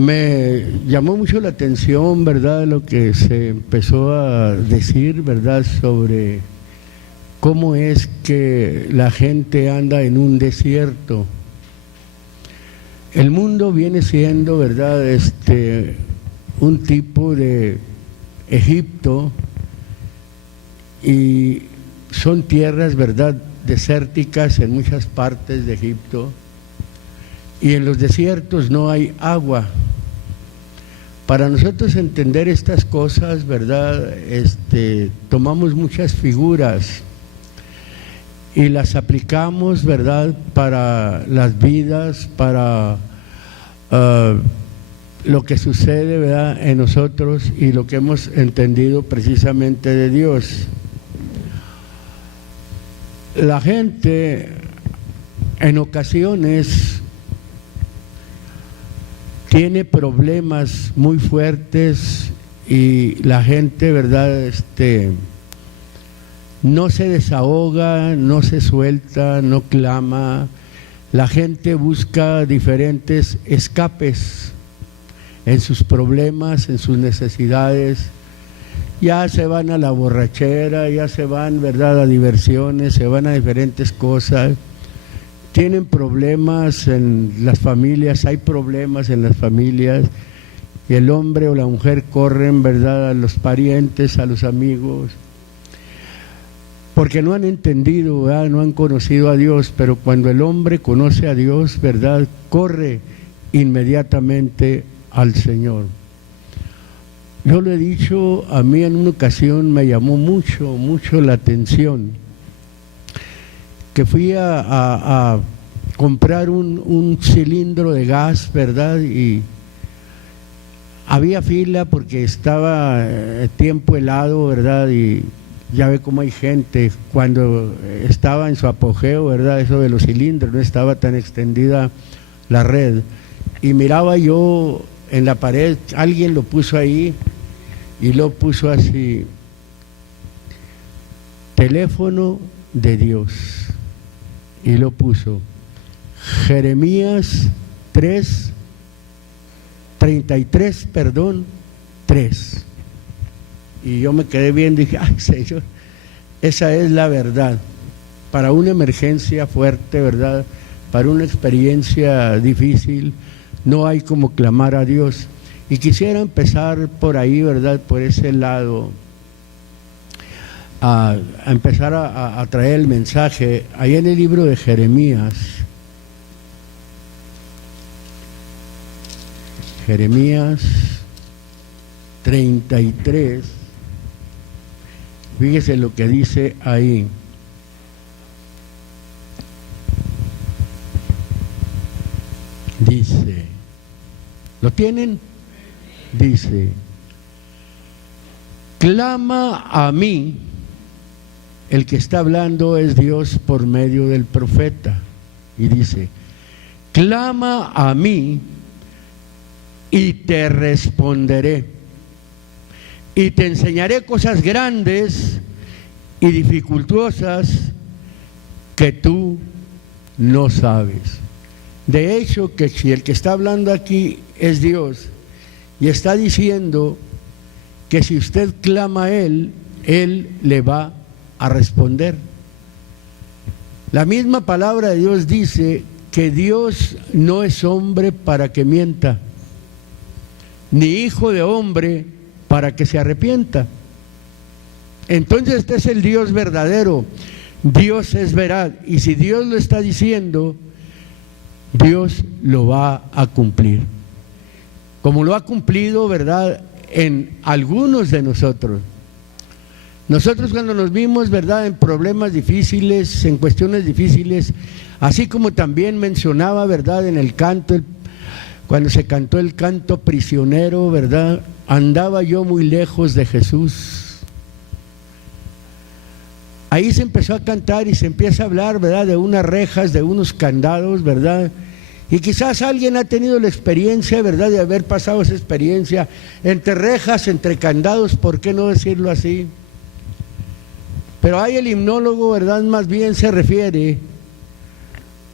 Me llamó mucho la atención, ¿verdad?, lo que se empezó a decir, ¿verdad?, sobre cómo es que la gente anda en un desierto. El mundo viene siendo, ¿verdad?, un tipo de Egipto, y son tierras, ¿verdad?, desérticas en muchas partes de Egipto, y en los desiertos no hay agua. Para nosotros entender estas cosas, ¿verdad?, tomamos muchas figuras y las aplicamos, ¿verdad?, para las vidas, para lo que sucede, ¿verdad?, en nosotros y lo que hemos entendido precisamente de Dios. La gente en ocasiones tiene problemas muy fuertes y la gente, ¿verdad?, no se desahoga, no se suelta, no clama. La gente busca diferentes escapes en sus problemas, en sus necesidades. Ya se van a la borrachera, ya se van, ¿verdad?, a diversiones, se van a diferentes cosas. Tienen problemas en las familias, hay problemas en las familias, y el hombre o la mujer corren, ¿verdad?, a los parientes, a los amigos, porque no han entendido, ¿verdad?, no han conocido a Dios. Pero cuando el hombre conoce a Dios, ¿verdad?, corre inmediatamente al Señor. Yo lo he dicho, a mí en una ocasión me llamó mucho la atención que fui a comprar un cilindro de gas, ¿verdad?, y había fila porque estaba tiempo helado, ¿verdad?, y ya ve cómo hay gente cuando estaba en su apogeo, ¿verdad?, eso de los cilindros, no estaba tan extendida la red, y miraba yo en la pared, alguien lo puso ahí y lo puso así: teléfono de Dios, y lo puso Jeremías 33, 3. Y yo me quedé viendo y dije: ay, Señor, esa es la verdad. Para una emergencia fuerte, ¿verdad?, para una experiencia difícil, no hay como clamar a Dios. Y quisiera empezar por ahí, ¿verdad?, por ese lado, a empezar a traer el mensaje. Ahí en el libro de Jeremías 33, fíjese lo que dice ahí. Dice, ¿lo tienen? Dice: clama a mí. El que está hablando es Dios por medio del profeta, y dice: clama a mí y te responderé, y te enseñaré cosas grandes y dificultosas que tú no sabes. De hecho, que si el que está hablando aquí es Dios, y está diciendo que si usted clama a Él, Él le va a responder. La misma palabra de Dios dice que Dios no es hombre para que mienta, ni hijo de hombre para que se arrepienta. Entonces este es el Dios verdadero. Dios es veraz, y si Dios lo está diciendo, Dios lo va a cumplir, como lo ha cumplido, ¿verdad?, en algunos de nosotros. Nosotros cuando nos vimos, ¿verdad?, en problemas difíciles, en cuestiones difíciles, así como también mencionaba, ¿verdad?, en el canto, cuando se cantó el canto prisionero, ¿verdad?, andaba yo muy lejos de Jesús. Ahí se empezó a cantar y se empieza a hablar, ¿verdad?, de unas rejas, de unos candados, ¿verdad? Y quizás alguien ha tenido la experiencia, ¿verdad?, de haber pasado esa experiencia entre rejas, entre candados, ¿por qué no decirlo así? Pero ahí el himnólogo, ¿verdad?, más bien se refiere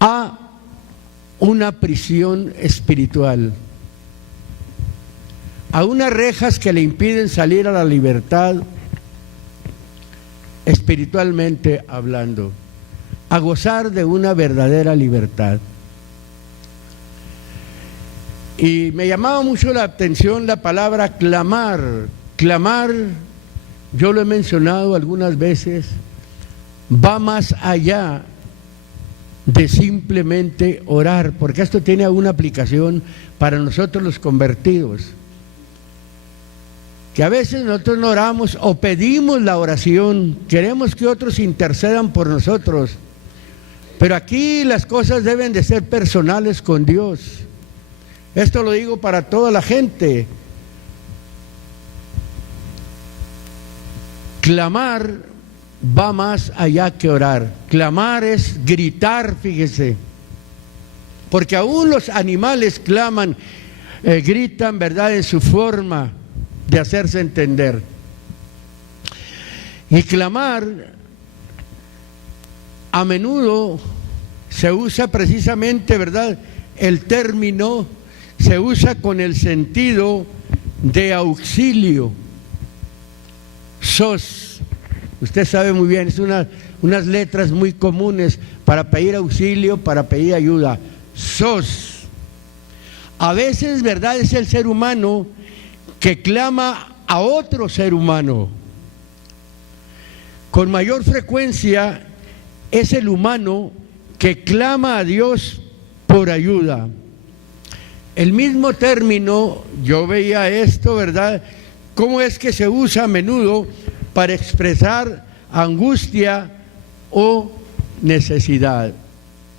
a una prisión espiritual. a unas rejas que le impiden salir a la libertad, espiritualmente hablando, a gozar de una verdadera libertad. Y me llamaba mucho la atención la palabra clamar. Clamar, yo lo he mencionado algunas veces, va más allá de simplemente orar, porque esto tiene una aplicación para nosotros los convertidos, que a veces nosotros no oramos o pedimos la oración, queremos que otros intercedan por nosotros, pero aquí las cosas deben de ser personales con Dios. Esto lo digo para toda la gente. Clamar va más allá que orar. Clamar es gritar, fíjese, porque aún los animales claman, gritan, ¿verdad?, en su forma de hacerse entender. Y clamar a menudo se usa precisamente, ¿verdad?, el término se usa con el sentido de auxilio. SOS, usted sabe muy bien, es unas letras muy comunes para pedir auxilio, para pedir ayuda. SOS. A veces, ¿verdad?, es el ser humano que clama a otro ser humano. Con mayor frecuencia es el humano que clama a Dios por ayuda. El mismo término, yo veía esto, ¿verdad?, cómo es que se usa a menudo para expresar angustia o necesidad.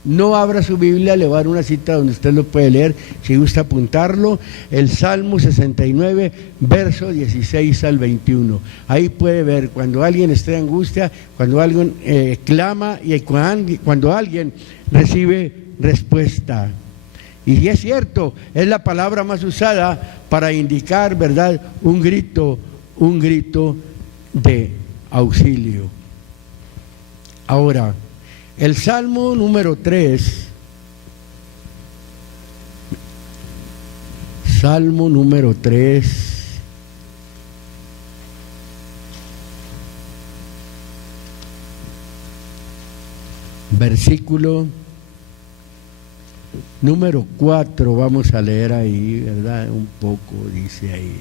No abra su Biblia, le voy a dar una cita donde usted lo puede leer, si gusta apuntarlo, el Salmo 69, verso 16 al 21. Ahí puede ver cuando alguien está en angustia, cuando alguien clama y cuando alguien recibe respuesta. Y es cierto, es la palabra más usada para indicar, ¿verdad?, un grito de auxilio. Ahora, el Salmo número 3, Salmo número 3, versículo número 4, vamos a leer ahí, ¿verdad? Un poco dice ahí.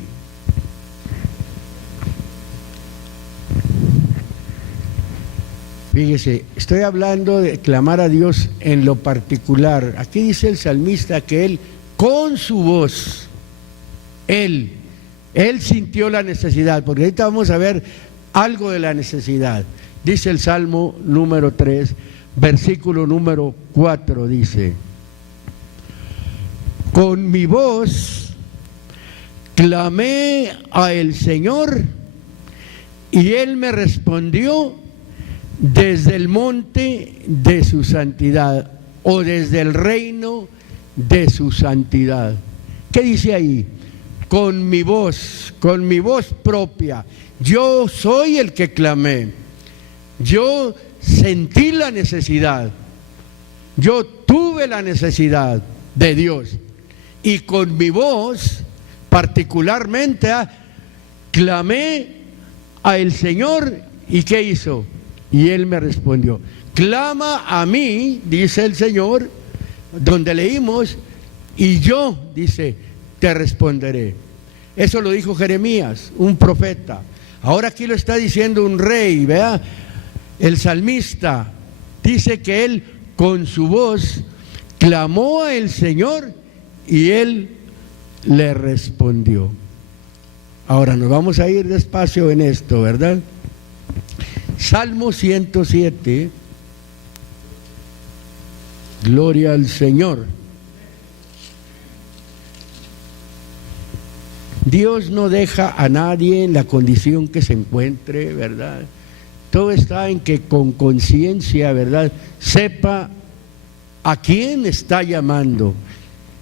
Fíjese, estoy hablando de clamar a Dios en lo particular. Aquí dice el salmista que él, con su voz, él sintió la necesidad, porque ahorita vamos a ver algo de la necesidad. Dice el Salmo número 3, versículo número 4, dice: con mi voz clamé a el Señor y Él me respondió desde el monte de su santidad, o desde el reino de su santidad. ¿Qué dice ahí? Con mi voz propia. Yo soy el que clamé. Yo sentí la necesidad. Yo tuve la necesidad de Dios. Y con mi voz, particularmente, clamé al Señor. ¿Y qué hizo? Y Él me respondió. Clama a mí, dice el Señor, donde leímos, y yo, dice, te responderé. Eso lo dijo Jeremías, un profeta. Ahora aquí lo está diciendo un rey, ¿verdad? El salmista dice que él con su voz clamó al Señor y Él le respondió. Ahora nos vamos a ir despacio en esto, ¿verdad? Salmo 107, gloria al Señor. Dios no deja a nadie en la condición que se encuentre, ¿verdad? Todo está en que con conciencia, ¿verdad?, sepa a quién está llamando.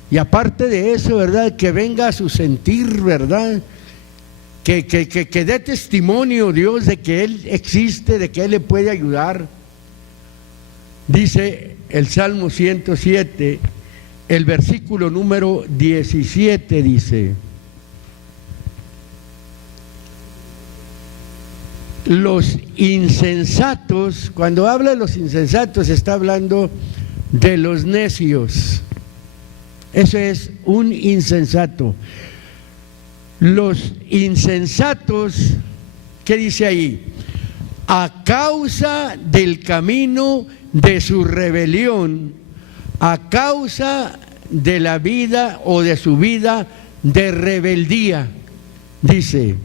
Y aparte de eso, ¿verdad?, que venga a su sentir, ¿verdad?, que dé testimonio Dios de que Él existe, de que Él le puede ayudar. Dice el Salmo 107, el versículo número 17 dice: los insensatos, cuando habla de los insensatos, está hablando de los necios. Eso es un insensato. Los insensatos, ¿qué dice ahí? A causa del camino de su rebelión, a causa de la vida o de su vida de rebeldía, dice,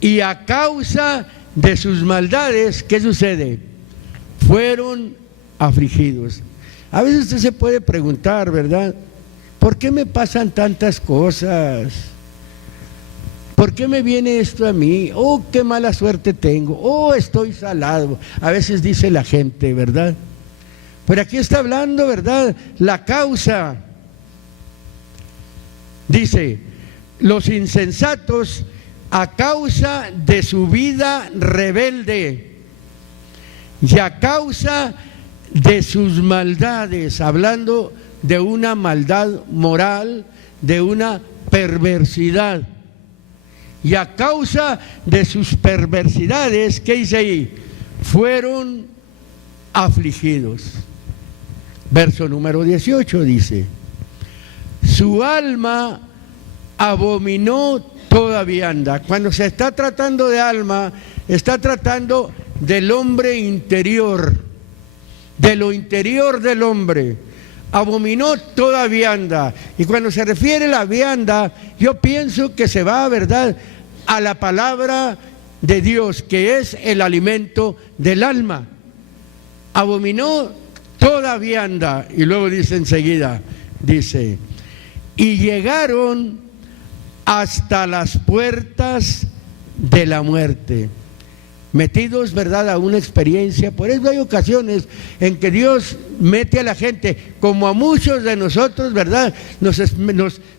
y a causa de sus maldades, ¿qué sucede? Fueron afligidos. A veces usted se puede preguntar, ¿verdad? ¿Por qué me pasan tantas cosas? ¿Por qué me viene esto a mí? Oh, qué mala suerte tengo. Oh, estoy salado. A veces dice la gente, ¿verdad? Pero aquí está hablando, ¿verdad? La causa. Dice, los insensatos a causa de su vida rebelde y a causa de sus maldades, hablando de una maldad moral, de una perversidad. Y a causa de sus perversidades, ¿qué dice ahí? Fueron afligidos. Verso número 18 dice, su alma abominó toda vianda. Cuando se está tratando de alma, está tratando del hombre interior, de lo interior del hombre. Abominó toda vianda. Y cuando se refiere a la vianda, yo pienso que se va, ¿verdad?, a la palabra de Dios, que es el alimento del alma. Abominó toda vianda. Y luego dice enseguida, dice, y llegaron hasta las puertas de la muerte, metidos, ¿verdad?, a una experiencia. Por eso hay ocasiones en que Dios mete a la gente, como a muchos de nosotros, ¿verdad?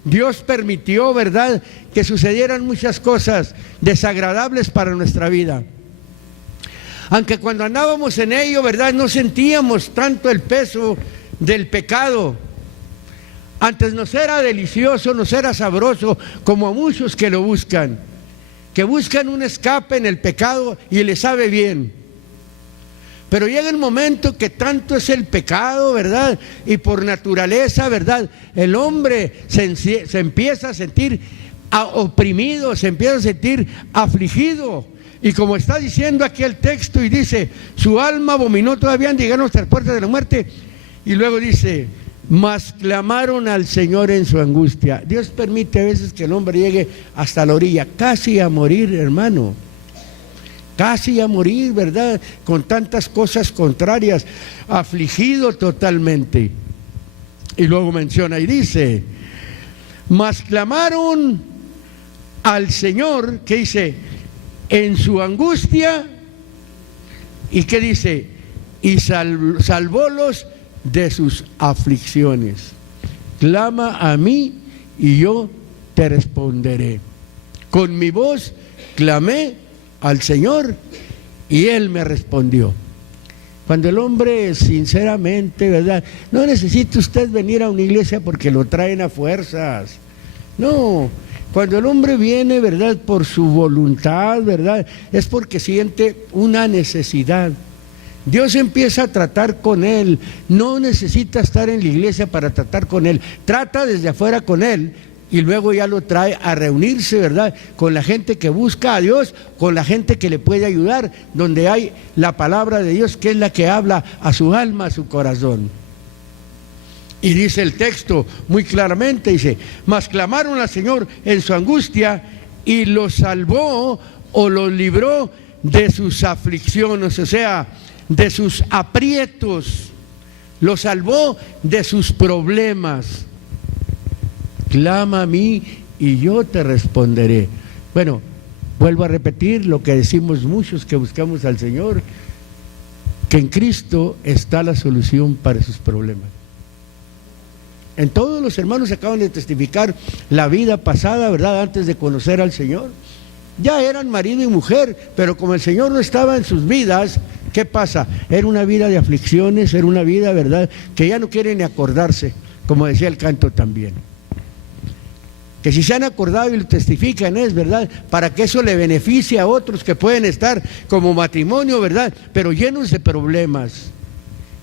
Dios permitió, ¿verdad?, que sucedieran muchas cosas desagradables para nuestra vida. Aunque cuando andábamos en ello, ¿verdad?, no sentíamos tanto el peso del pecado. Antes nos era delicioso, nos era sabroso, como a muchos que lo buscan, que buscan un escape en el pecado y les sabe bien. Pero llega el momento que tanto es el pecado, ¿verdad?, y por naturaleza, ¿verdad?, el hombre se empieza a sentir oprimido, se empieza a sentir afligido. Y como está diciendo aquí el texto, y dice, su alma abominó todavía, llegaron hasta las puertas de la muerte. Y luego dice, mas clamaron al Señor en su angustia. Dios permite a veces que el hombre llegue hasta la orilla, casi a morir, hermano, casi a morir, ¿verdad?, con tantas cosas contrarias, afligido totalmente. Y luego menciona y dice, mas clamaron al Señor, que dice, en su angustia, y que dice, y salvólos de sus aflicciones. Clama a mí y yo te responderé. Con mi voz clamé al Señor y Él me respondió. Cuando el hombre sinceramente, ¿verdad?, no necesita usted venir a una iglesia porque lo traen a fuerzas. No, cuando el hombre viene, ¿verdad?, por su voluntad, ¿verdad?, es porque siente una necesidad. Dios empieza a tratar con él. No necesita estar en la iglesia para tratar con él. Trata desde afuera con él y luego ya lo trae a reunirse, ¿verdad?, con la gente que busca a Dios, con la gente que le puede ayudar, donde hay la palabra de Dios, que es la que habla a su alma, a su corazón. Y dice el texto muy claramente, dice, mas clamaron al Señor en su angustia y los salvó o los libró de sus aflicciones, o sea, de sus aprietos, los salvó de sus problemas. Clama a mí y yo te responderé. Bueno, vuelvo a repetir lo que decimos muchos que buscamos al Señor, que en Cristo está la solución para sus problemas. En todos los hermanos acaban de testificar la vida pasada, ¿verdad?, antes de conocer al Señor. Ya eran marido y mujer, pero como el Señor no estaba en sus vidas, ¿qué pasa? Era una vida de aflicciones, era una vida, ¿verdad?, que ya no quieren ni acordarse, como decía el canto también. que si se han acordado y lo testifican es, ¿verdad?, para que eso le beneficie a otros que pueden estar como matrimonio, ¿verdad?, pero llenos de problemas,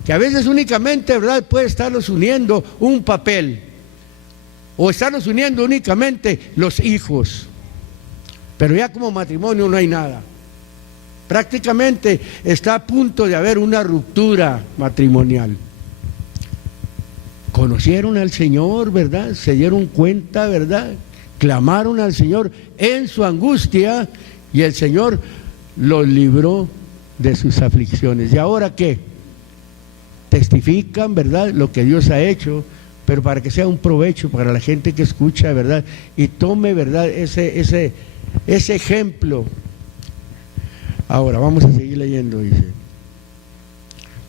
que a veces únicamente, ¿verdad?, puede estarlos uniendo un papel, o estarlos uniendo únicamente los hijos, pero ya como matrimonio no hay nada. Prácticamente está a punto de haber una ruptura matrimonial. Conocieron al Señor, ¿verdad?, se dieron cuenta, ¿verdad?, clamaron al Señor en su angustia y el Señor los libró de sus aflicciones. ¿Y ahora qué? Testifican, ¿verdad?, lo que Dios ha hecho, pero para que sea un provecho para la gente que escucha, ¿verdad?, y tome, ¿verdad?, ese ejemplo. Ahora vamos a seguir leyendo, dice.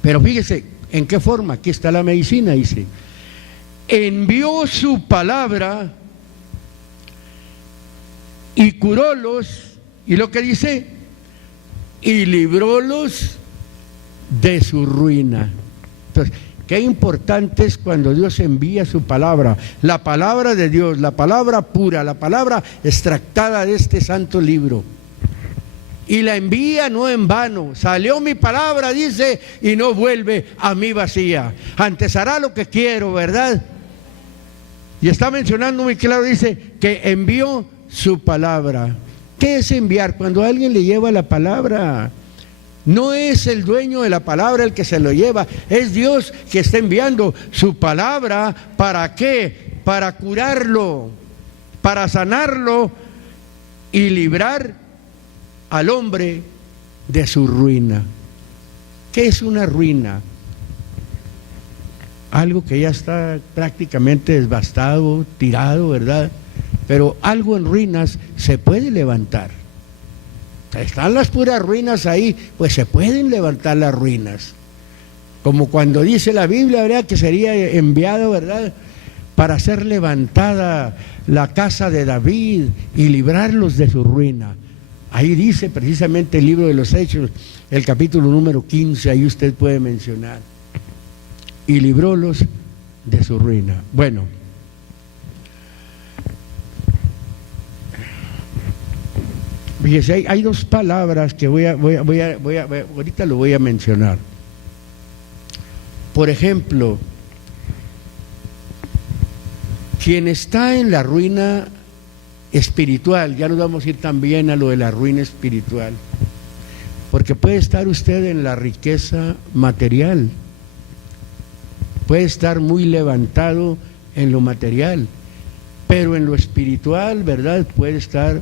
Pero fíjese, ¿en qué forma? Aquí está la medicina, dice. Envió su palabra y curólos, y lo que dice, y librólos de su ruina. Entonces, qué importante es cuando Dios envía su palabra, la palabra de Dios, la palabra pura, la palabra extractada de este santo libro. Y la envía no en vano. Salió mi palabra, dice, y no vuelve a mí vacía. Antes hará lo que quiero, ¿verdad? Y está mencionando muy claro, dice, que envió su palabra. ¿Qué es enviar? Cuando alguien le lleva la palabra, no es el dueño de la palabra el que se lo lleva, es Dios que está enviando su palabra. ¿Para qué? Para curarlo, para sanarlo y librar al hombre de su ruina. ¿Qué es una ruina? Algo que ya está prácticamente devastado, tirado, ¿verdad? Pero algo en ruinas se puede levantar. Están las puras ruinas ahí, pues se pueden levantar las ruinas. Como cuando dice la Biblia, ¿verdad?, que sería enviado, ¿verdad?, para ser levantada la casa de David y librarlos de su ruina. Ahí dice precisamente el libro de los Hechos, el capítulo número 15, ahí usted puede mencionar. Y librólos de su ruina. Bueno, fíjese, hay dos palabras que ahorita lo voy a mencionar. Por ejemplo, quien está en la ruina espiritual, ya nos vamos a ir también a lo de la ruina espiritual, porque puede estar usted en la riqueza material, puede estar muy levantado en lo material, pero en lo espiritual, ¿verdad?, puede estar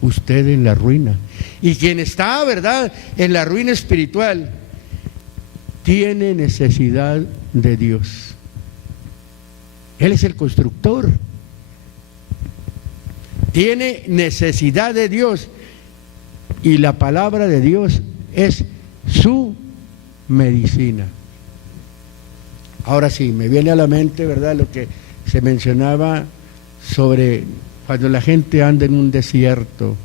usted en la ruina. Y quien está, ¿verdad?, en la ruina espiritual tiene necesidad de Dios. Él es el constructor, tiene necesidad de Dios, y la palabra de Dios es su medicina. Ahora sí, me viene a la mente, ¿verdad?, lo que se mencionaba sobre cuando la gente anda en un desierto.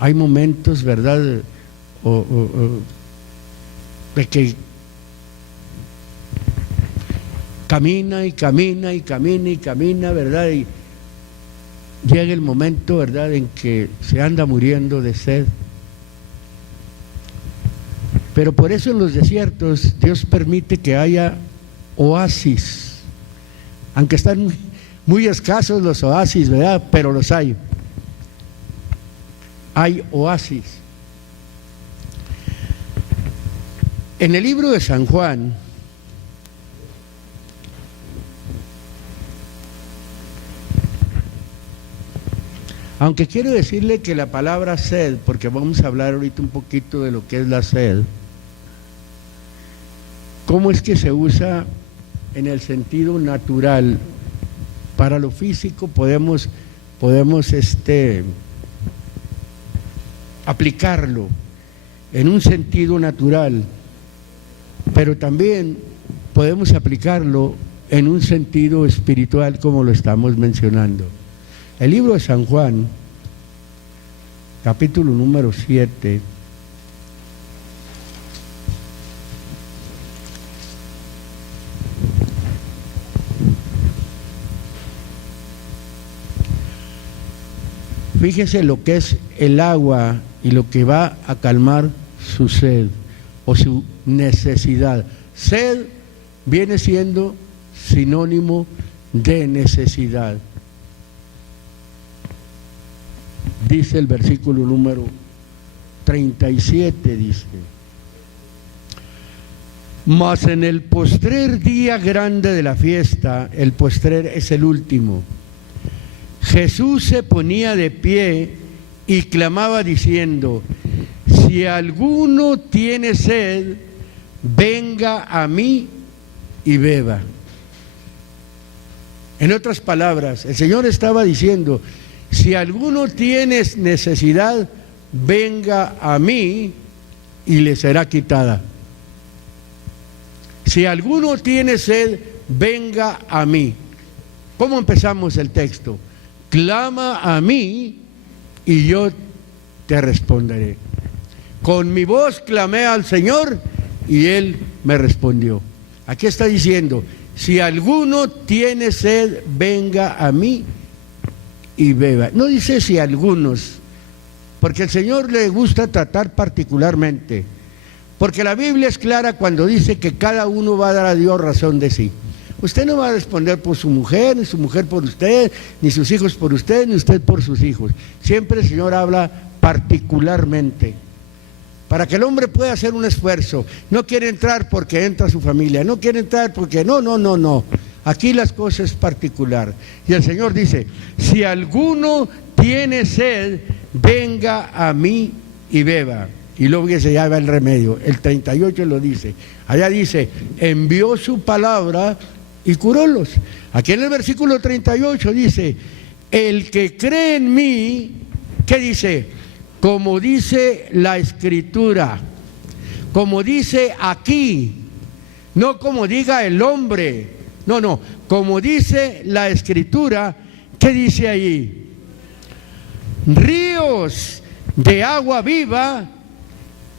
Hay momentos, ¿verdad?, de que camina y camina y camina y camina, ¿verdad?, y llega el momento, ¿verdad?, en que se anda muriendo de sed. Pero por eso en los desiertos Dios permite que haya oasis, aunque están muy escasos los oasis, ¿verdad?, pero los hay. Hay oasis. En el libro de San Juan, aunque quiero decirle que la palabra sed, porque vamos a hablar ahorita un poquito de lo que es la sed, cómo es que se usa en el sentido natural. Para lo físico podemos aplicarlo en un sentido natural, pero también podemos aplicarlo en un sentido espiritual, como lo estamos mencionando. El libro de San Juan, capítulo número 7, Fíjese lo que es el agua y lo que va a calmar su sed o su necesidad. Sed viene siendo sinónimo de necesidad. Dice el versículo número 37, dice: mas en el postrer día grande de la fiesta, el postrer es el último, Jesús se ponía de pie y clamaba diciendo: si alguno tiene sed, venga a mí y beba. En otras palabras, el Señor estaba diciendo: si alguno tiene necesidad, venga a mí y le será quitada. Si alguno tiene sed, venga a mí. ¿Cómo empezamos el texto? Clama a mí y yo te responderé. Con mi voz clamé al Señor y Él me respondió. Aquí está diciendo: si alguno tiene sed, venga a mí y beba. No dice si algunos, porque el Señor le gusta tratar particularmente, porque la Biblia es clara cuando dice que cada uno va a dar a Dios razón de sí. Usted no va a responder por su mujer, ni su mujer por usted, ni sus hijos por usted, ni usted por sus hijos. Siempre el Señor habla particularmente, para que el hombre pueda hacer un esfuerzo. No quiere entrar porque entra su familia, no quiere entrar porque no. Aquí las cosas es particular. Y el Señor dice: si alguno tiene sed, venga a mí y beba. Y luego se llama el remedio. El 38 lo dice. Allá dice: envió su palabra y curólos. Aquí en el versículo 38 dice: el que cree en mí, ¿qué dice? Como dice la Escritura, como dice aquí, no como diga el hombre, no, como dice la Escritura. ¿Qué dice ahí? Ríos de agua viva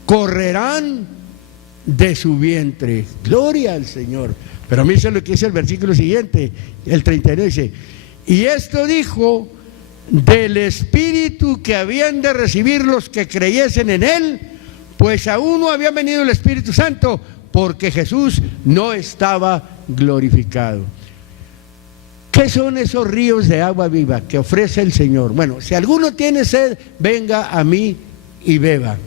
correrán de su vientre. Gloria al Señor. Pero a mí eso es lo que dice el versículo siguiente, el 39, dice: y esto dijo del Espíritu que habían de recibir los que creyesen en Él, pues aún no había venido el Espíritu Santo, porque Jesús no estaba glorificado. ¿Qué son esos ríos de agua viva que ofrece el Señor? Bueno, si alguno tiene sed, venga a mí y beba.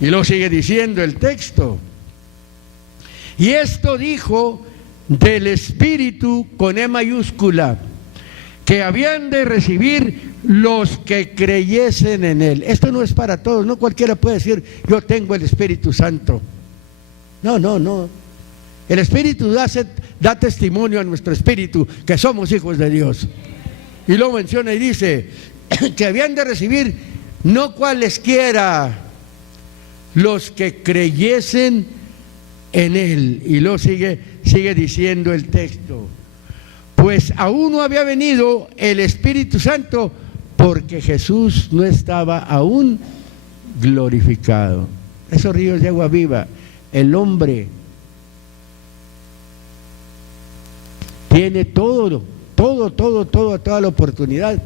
Y lo sigue diciendo el texto: y esto dijo del Espíritu con E mayúscula, que habían de recibir los que creyesen en Él. Esto no es para todos, no cualquiera puede decir: yo tengo el Espíritu Santo. No. El Espíritu da testimonio a nuestro espíritu que somos hijos de Dios. Y lo menciona y dice que habían de recibir no cualesquiera, los que creyesen en Él. Y lo sigue diciendo el texto: pues aún no había venido el Espíritu Santo, porque Jesús no estaba aún glorificado. Esos ríos de agua viva, el hombre tiene toda la oportunidad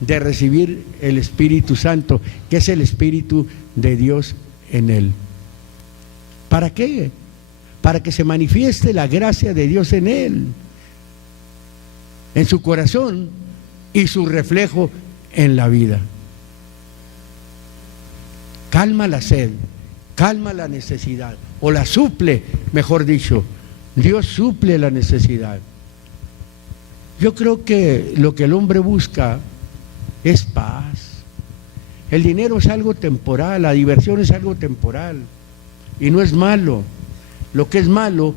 de recibir el Espíritu Santo, que es el Espíritu de Dios en él. ¿Para qué? Para que se manifieste la gracia de Dios en él, en su corazón, y su reflejo en la vida. Calma la sed, calma la necesidad, o la suple, mejor dicho. Dios suple la necesidad. Yo creo que lo que el hombre busca es paz. El dinero es algo temporal, la diversión es algo temporal, y no es malo. Lo que es malo,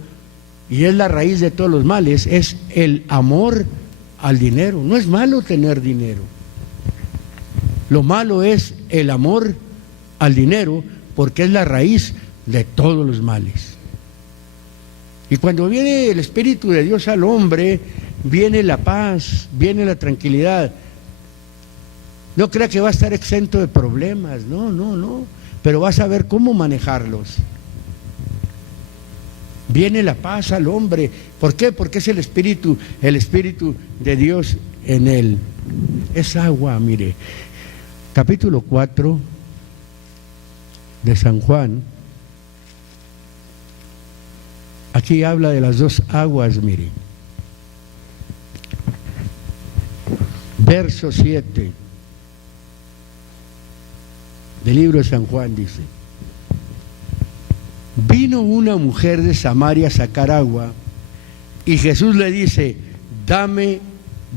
y es la raíz de todos los males, es el amor al dinero. No es malo tener dinero. Lo malo es el amor al dinero, porque es la raíz de todos los males. Y cuando viene el Espíritu de Dios al hombre, viene la paz, viene la tranquilidad. No crea que va a estar exento de problemas, no, pero va a saber cómo manejarlos. Viene la paz al hombre. ¿Por qué? Porque es el Espíritu de Dios en él. Es agua, mire. Capítulo 4 de San Juan. Aquí habla de las dos aguas, mire. Verso 7 del libro de San Juan dice: vino una mujer de Samaria a sacar agua y Jesús le dice: dame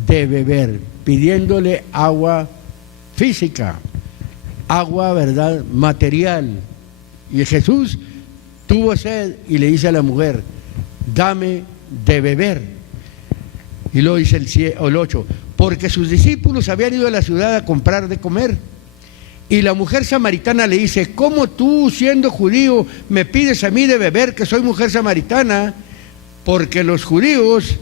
de beber, pidiéndole agua física, agua, ¿verdad?, material. Y Jesús tuvo sed y le dice a la mujer: dame de beber. Y luego dice el 8: porque sus discípulos habían ido a la ciudad a comprar de comer. Y la mujer samaritana le dice: ¿cómo tú, siendo judío, me pides a mí de beber, que soy mujer samaritana? Porque los judíos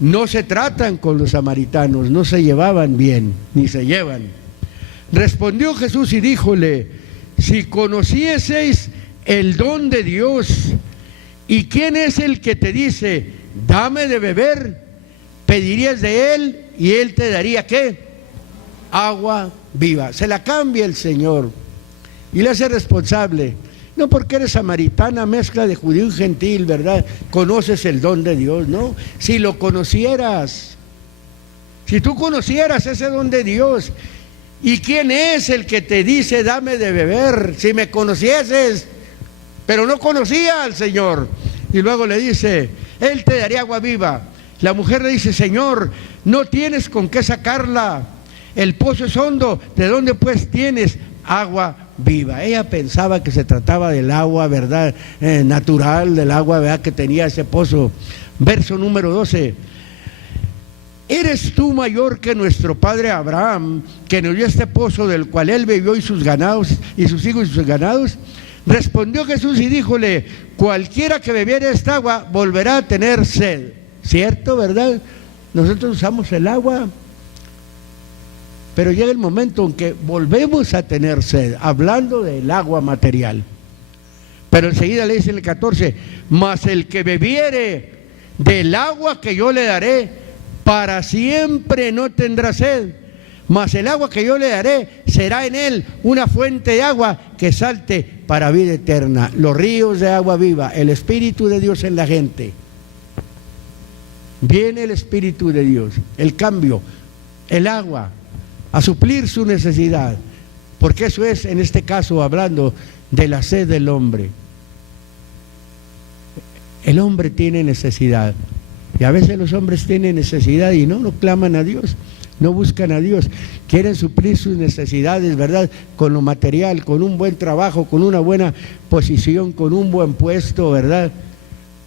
no se tratan con los samaritanos, no se llevaban bien, ni se llevan. Respondió Jesús y díjole: si conocieseis el don de Dios, ¿y quién es el que te dice, dame de beber? Pedirías de él y él te daría, ¿qué? Agua viva. Se la cambia el Señor y le hace responsable. No porque eres samaritana, mezcla de judío y gentil, ¿verdad? Conoces el don de Dios, ¿no? Si lo conocieras, si tú conocieras ese don de Dios, ¿y quién es el que te dice dame de beber? Si me conocieses, pero no conocía al Señor. Y luego le dice: él te daría agua viva. La mujer le dice: Señor, no tienes con qué sacarla, el pozo es hondo, ¿de dónde pues tienes agua viva? Ella pensaba que se trataba del agua, ¿verdad?, natural, del agua, ¿verdad?, que tenía ese pozo. Verso número 12: ¿eres tú mayor que nuestro padre Abraham, que nos dio este pozo del cual él bebió y sus ganados, y sus hijos y sus ganados? Respondió Jesús y díjole: cualquiera que bebiera esta agua volverá a tener sed. ¿Cierto, verdad? Nosotros usamos el agua, pero llega el momento en que volvemos a tener sed, hablando del agua material. Pero enseguida le dice en el 14: mas el que bebiere del agua que yo le daré, para siempre no tendrá sed, mas el agua que yo le daré será en él una fuente de agua que salte para vida eterna. Los ríos de agua viva, el Espíritu de Dios en la gente. Viene el Espíritu de Dios, el cambio, el agua, a suplir su necesidad, porque eso es, en este caso, hablando de la sed del hombre. El hombre tiene necesidad, y a veces los hombres tienen necesidad y no claman a Dios, no buscan a Dios, quieren suplir sus necesidades, ¿verdad?, con lo material, con un buen trabajo, con una buena posición, con un buen puesto, ¿verdad?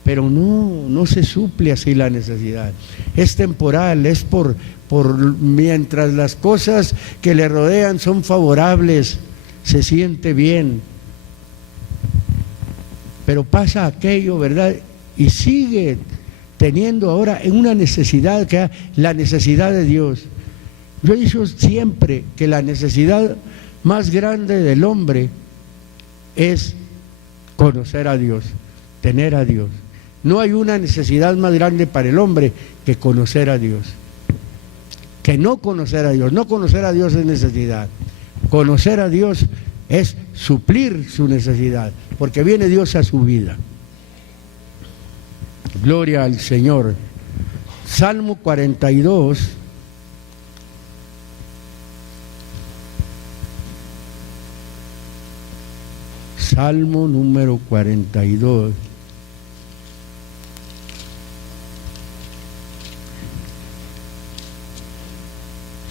Pero no se suple así la necesidad. Es temporal, es por mientras las cosas que le rodean son favorables, se siente bien. Pero pasa aquello, ¿verdad?, y sigue teniendo ahora una necesidad, que es la necesidad de Dios. Yo he dicho siempre que la necesidad más grande del hombre es conocer a Dios, tener a Dios. No hay una necesidad más grande para el hombre que conocer a Dios, que no conocer a Dios. No conocer a Dios es necesidad, conocer a Dios es suplir su necesidad, porque viene Dios a su vida. Gloria al Señor. Salmo 42. Salmo número 42.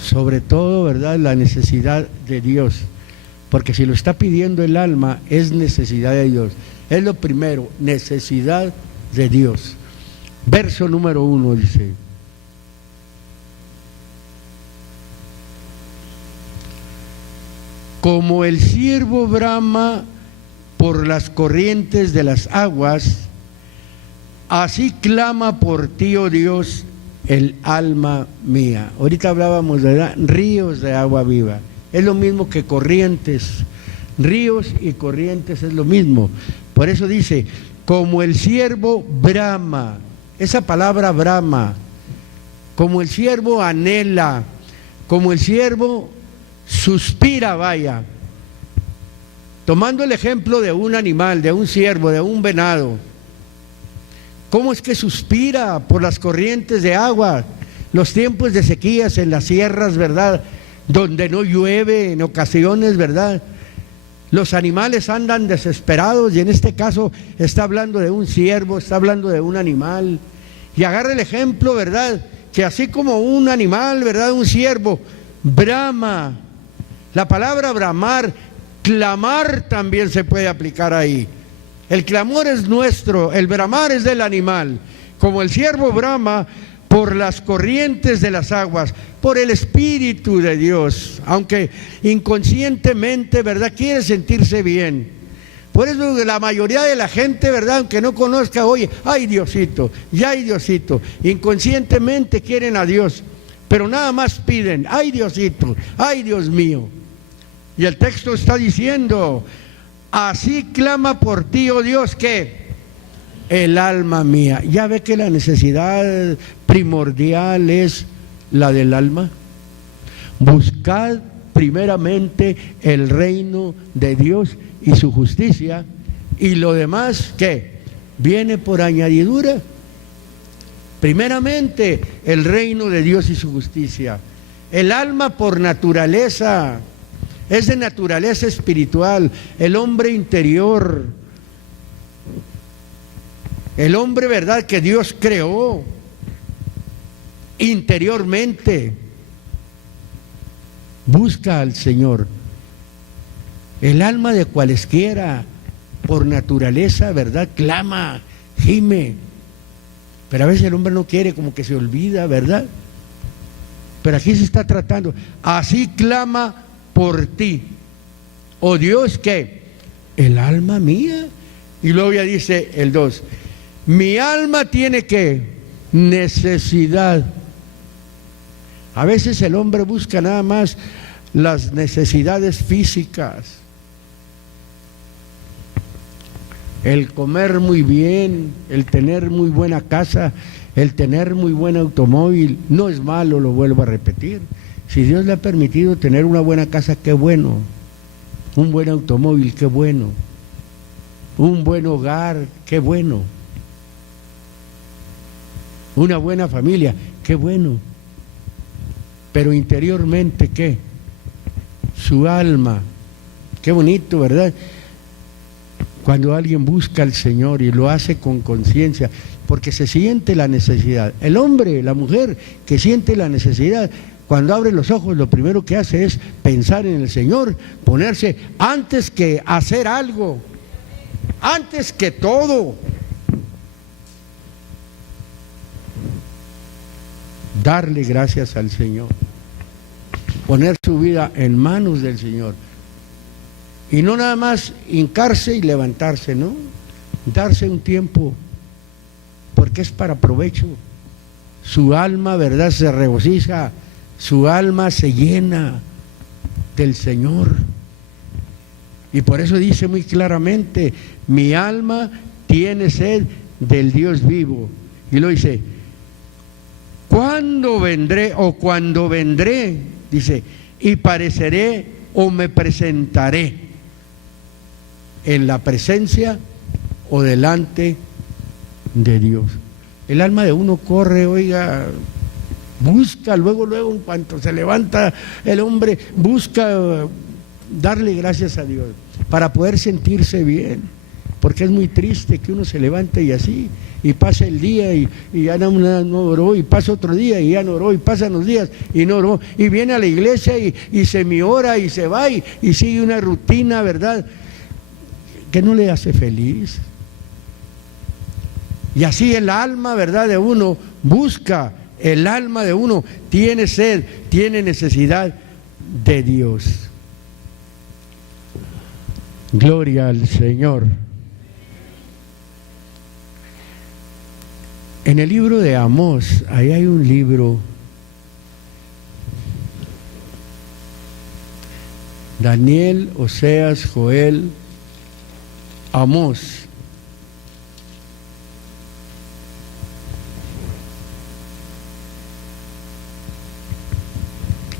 Sobre todo, ¿verdad?, la necesidad de Dios, porque si lo está pidiendo el alma, es necesidad de Dios. Es lo primero, necesidad de Dios. Verso número 1 dice: como el ciervo brama por las corrientes de las aguas, así clama por ti, oh Dios, el alma mía. Ahorita hablábamos de ríos de agua viva. Es lo mismo que corrientes. Ríos y corrientes es lo mismo. Por eso dice, como el ciervo brama. Esa palabra brama, como el siervo anhela, como el siervo suspira, vaya. Tomando el ejemplo de un animal, de un ciervo, de un venado, ¿cómo es que suspira por las corrientes de agua? Los tiempos de sequías en las sierras, ¿verdad? Donde no llueve en ocasiones, ¿verdad? Los animales andan desesperados, y en este caso está hablando de un ciervo, está hablando de un animal. Y agarra el ejemplo, ¿verdad? Que así como un animal, ¿verdad? Un ciervo brama. La palabra bramar, clamar también se puede aplicar ahí. El clamor es nuestro, el bramar es del animal. Como el ciervo brama por las corrientes de las aguas, por el Espíritu de Dios, aunque inconscientemente, ¿verdad?, quiere sentirse bien. Por eso la mayoría de la gente, ¿verdad?, aunque no conozca, oye, ay Diosito, ya hay Diosito, inconscientemente quieren a Dios, pero nada más piden, ay Diosito, ay Dios mío. Y el texto está diciendo, así clama por ti, oh Dios, que el alma mía. Ya ve que la necesidad primordial es la del alma. Buscad primeramente el reino de Dios y su justicia, y lo demás, ¿qué? Viene por añadidura. Primeramente el reino de Dios y su justicia. El alma por naturaleza es de naturaleza espiritual, el hombre interior, el hombre, ¿verdad?, que Dios creó interiormente, busca al Señor. El alma de cualesquiera, por naturaleza, ¿verdad?, clama, gime. Pero a veces el hombre no quiere, como que se olvida, ¿verdad? Pero aquí se está tratando, así clama por ti, oh Dios, que el alma mía. Y luego ya dice el 2, mi alma tiene que necesidad. A veces el hombre busca nada más las necesidades físicas, el comer muy bien, el tener muy buena casa, el tener muy buen automóvil. No es malo, lo vuelvo a repetir. Si Dios le ha permitido tener una buena casa, qué bueno. Un buen automóvil, qué bueno. Un buen hogar, qué bueno. Una buena familia, qué bueno. Pero interiormente, ¿qué? Su alma. Qué bonito, ¿verdad? Cuando alguien busca al Señor y lo hace con conciencia, porque se siente la necesidad. El hombre, la mujer que siente la necesidad, cuando abre los ojos, lo primero que hace es pensar en el Señor, ponerse antes que hacer algo, antes que todo. Darle gracias al Señor, poner su vida en manos del Señor, y no nada más hincarse y levantarse, ¿no? Darse un tiempo, porque es para provecho. Su alma, ¿verdad?, se regocija, su alma se llena del Señor. Y por eso dice muy claramente, mi alma tiene sed del Dios vivo. Y lo dice, ¿cuándo vendré o cuando vendré? Dice, y pareceré o me presentaré en la presencia o delante de Dios. El alma de uno corre, oiga, busca, luego en cuanto se levanta el hombre, busca darle gracias a Dios para poder sentirse bien, porque es muy triste que uno se levante y así, y pasa el día y ya no oró, y pasa otro día y ya no oró, y pasan los días y no oró, y viene a la iglesia y se me ora y se va y sigue una rutina, ¿verdad?, que no le hace feliz. Y así el alma, ¿verdad?, de uno busca, el alma de uno tiene sed, tiene necesidad de Dios. Gloria al Señor. En el libro de Amós, ahí hay un libro, Daniel, Oseas, Joel, Amós.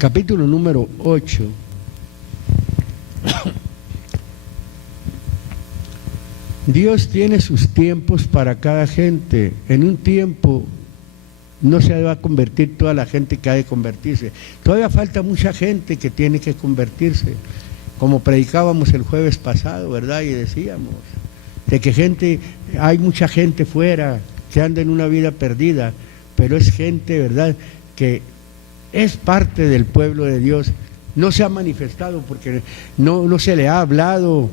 capítulo número 8. Dios tiene sus tiempos para cada gente. En un tiempo no se va a convertir toda la gente que ha de convertirse. Todavía falta mucha gente que tiene que convertirse. Como predicábamos el jueves pasado, ¿verdad? Y decíamos de que hay mucha gente fuera que anda en una vida perdida, pero es gente, ¿verdad?, que es parte del pueblo de Dios. No se ha manifestado porque no se le ha hablado,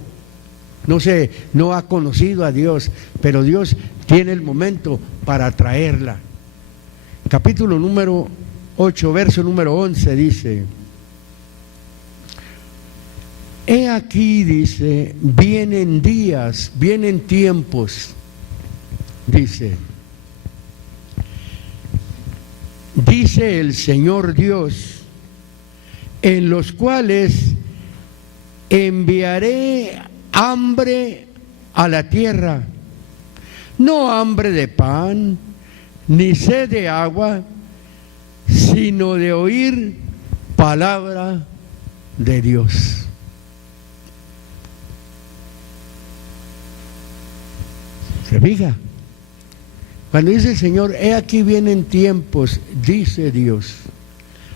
no ha conocido a Dios, pero Dios tiene el momento para traerla. Capítulo número 8, verso número 11 dice: he aquí, dice, vienen días, vienen tiempos, dice el Señor Dios, en los cuales enviaré hambre a la tierra, no hambre de pan, ni sed de agua, sino de oír palabra de Dios. ¿Se fija? Cuando dice el Señor, he aquí vienen tiempos, dice Dios,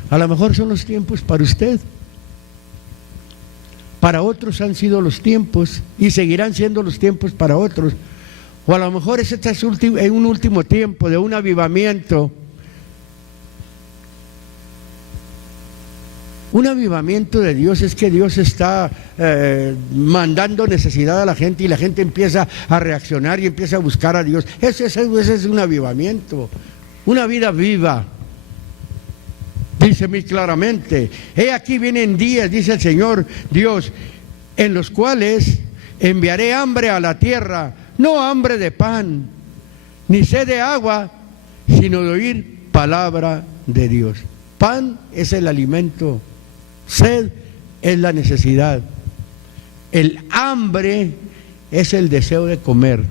a lo mejor son los tiempos para usted. Para otros han sido los tiempos y seguirán siendo los tiempos para otros. O a lo mejor este es un último tiempo de un avivamiento. Un avivamiento de Dios es que Dios está mandando necesidad a la gente y la gente empieza a reaccionar y empieza a buscar a Dios. Ese es un avivamiento, una vida viva. Dice muy claramente, he aquí vienen días, dice el Señor Dios, en los cuales enviaré hambre a la tierra, no hambre de pan, ni sed de agua, sino de oír palabra de Dios. Pan es el alimento, sed es la necesidad, el hambre es el deseo de comer,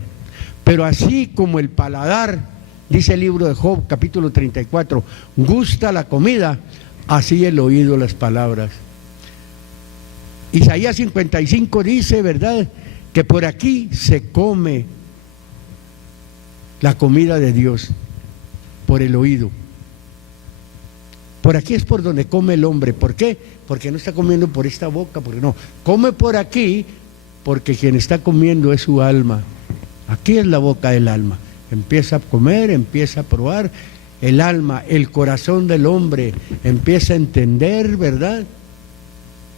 pero así como el paladar, dice el libro de Job, capítulo 34, gusta la comida, así el oído las palabras. Isaías 55 dice, ¿verdad?, que por aquí se come la comida de Dios, por el oído. Por aquí es por donde come el hombre. ¿Por qué? Porque no está comiendo por esta boca, porque no. Come por aquí, porque quien está comiendo es su alma. Aquí es la boca del alma. Empieza a comer, empieza a probar el alma, el corazón del hombre, empieza a entender, ¿verdad?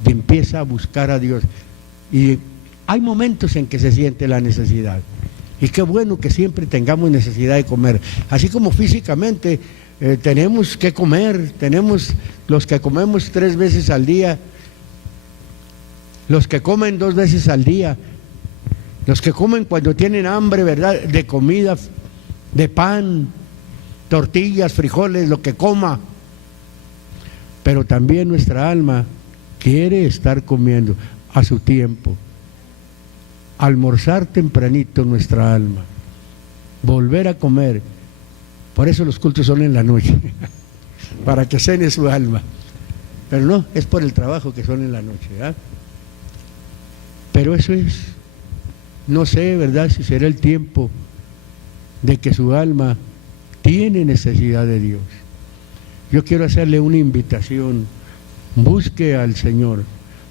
Y empieza a buscar a Dios. Y hay momentos en que se siente la necesidad. Y qué bueno que siempre tengamos necesidad de comer. Así como físicamente tenemos que comer, tenemos los que comemos 3 veces al día, los que comen 2 veces al día, los que comen cuando tienen hambre, ¿verdad?, de comida, de pan, tortillas, frijoles, lo que coma. Pero también nuestra alma quiere estar comiendo a su tiempo. Almorzar tempranito nuestra alma, volver a comer. Por eso los cultos son en la noche, para que cene su alma. Pero no, es por el trabajo que son en la noche, ¿verdad? Pero eso es, no sé, ¿verdad?, si será el tiempo de que su alma tiene necesidad de Dios. Yo quiero hacerle una invitación: busque al Señor,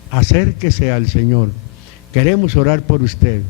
acérquese al Señor. Queremos orar por usted.